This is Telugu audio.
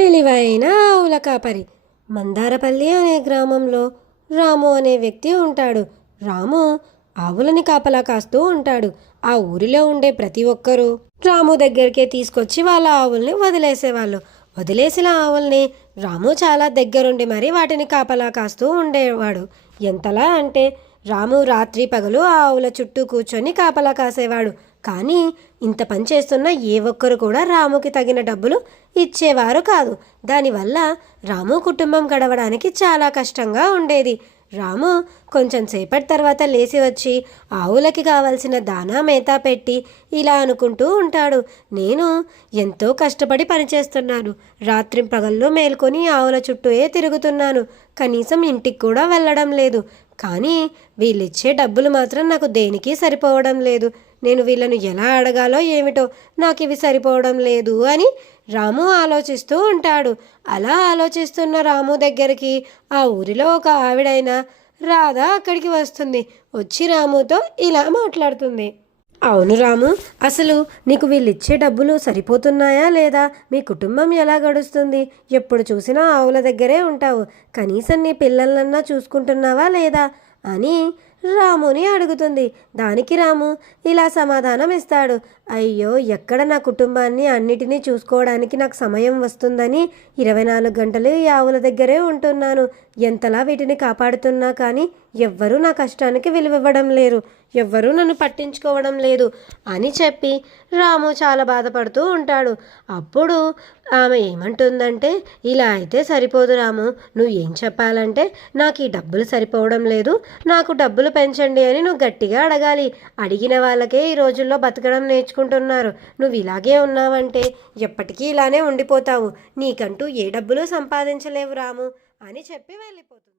తెలివైన ఆవుల కాపరి మందారపల్లి అనే గ్రామంలో రాము అనే వ్యక్తి ఉంటాడు. రాము ఆవులని కాపలా కాస్తూ ఉంటాడు. ఆ ఊరిలో ఉండే ప్రతి ఒక్కరూ రాము దగ్గరికే తీసుకొచ్చి వాళ్ళ ఆవుల్ని వదిలేసేవాళ్ళు. వదిలేసిన ఆవుల్ని రాము చాలా దగ్గరుండి మరి వాటిని కాపలా కాస్తూ ఉండేవాడు. ఎంతలా అంటే రాము రాత్రి పగలు ఆవుల చుట్టూ కూర్చొని కాపలా కాసేవాడు. కానీ ఇంత పని చేస్తున్న ఏ ఒక్కరు కూడా రాముకి తగిన డబ్బులు ఇచ్చేవారు కాదు. దానివల్ల రాము కుటుంబం గడవడానికి చాలా కష్టంగా ఉండేది. రాము కొంచెం సేపటి తర్వాత లేచి వచ్చి ఆవులకి కావలసిన దానా మేత పెట్టి ఇలా అనుకుంటూ ఉంటాడు. నేను ఎంతో కష్టపడి పనిచేస్తున్నాను. రాత్రి పగల్లో మేల్కొని ఆవుల చుట్టూయే తిరుగుతున్నాను. కనీసం ఇంటికి కూడా వెళ్ళడం లేదు. కానీ వీళ్ళిచ్చే డబ్బులు మాత్రం నాకు దేనికి సరిపోవడం లేదు. నేను వీళ్ళను ఎలా అడగాలో ఏమిటో నాకు ఇవి సరిపోవడం లేదు అని రాము ఆలోచిస్తూ ఉంటాడు. అలా ఆలోచిస్తున్న రాము దగ్గరికి ఆ ఊరిలో ఒక ఆవిడైన రాధ అక్కడికి వస్తుంది. వచ్చి రాముతో ఇలా మాట్లాడుతుంది. అవును రాము అసలు నీకు వీళ్ళిచ్చే డబ్బులు సరిపోతున్నాయా లేదా? మీ కుటుంబం ఎలా గడుస్తుంది? ఎప్పుడు చూసినా ఆవుల దగ్గరే ఉంటావు. కనీసం నీ పిల్లలన్నా చూసుకుంటున్నావా లేదా? అని రాముని అడుగుతుంది. దానికి రాము ఇలా సమాధానం ఇస్తాడు. అయ్యో ఎక్కడ నా కుటుంబాన్ని అన్నిటినీ చూసుకోవడానికి నాకు సమయం వస్తుందని ఇరవై నాలుగు గంటలు ఈ ఆవుల దగ్గరే ఉంటున్నాను. ఎంతలా వీటిని కాపాడుతున్నా కానీ ఎవ్వరూ నా కష్టానికి విలువివ్వడం లేరు. ఎవ్వరూ నన్ను పట్టించుకోవడం లేదు అని చెప్పి రాము చాలా బాధపడుతూ ఉంటాడు. అప్పుడు ఆమె ఏమంటుందంటే ఇలా అయితే సరిపోదు రాము. నువ్వు ఏం చెప్పాలంటే నాకు ఈ డబ్బులు సరిపోవడం లేదు. నాకు డబ్బులు పెంచండి అని నువ్వు గట్టిగా అడగాలి. అడిగిన వాళ్ళకే ఈ రోజుల్లో బతకడం నేర్చుకుంటున్నారు. నువ్వు ఇలాగే ఉన్నావంటే ఎప్పటికీ ఇలానే ఉండిపోతావు. నీకంటూ ఏ డబ్బులు సంపాదించలేవు రాము అని చెప్పి వెళ్ళిపోతుంది.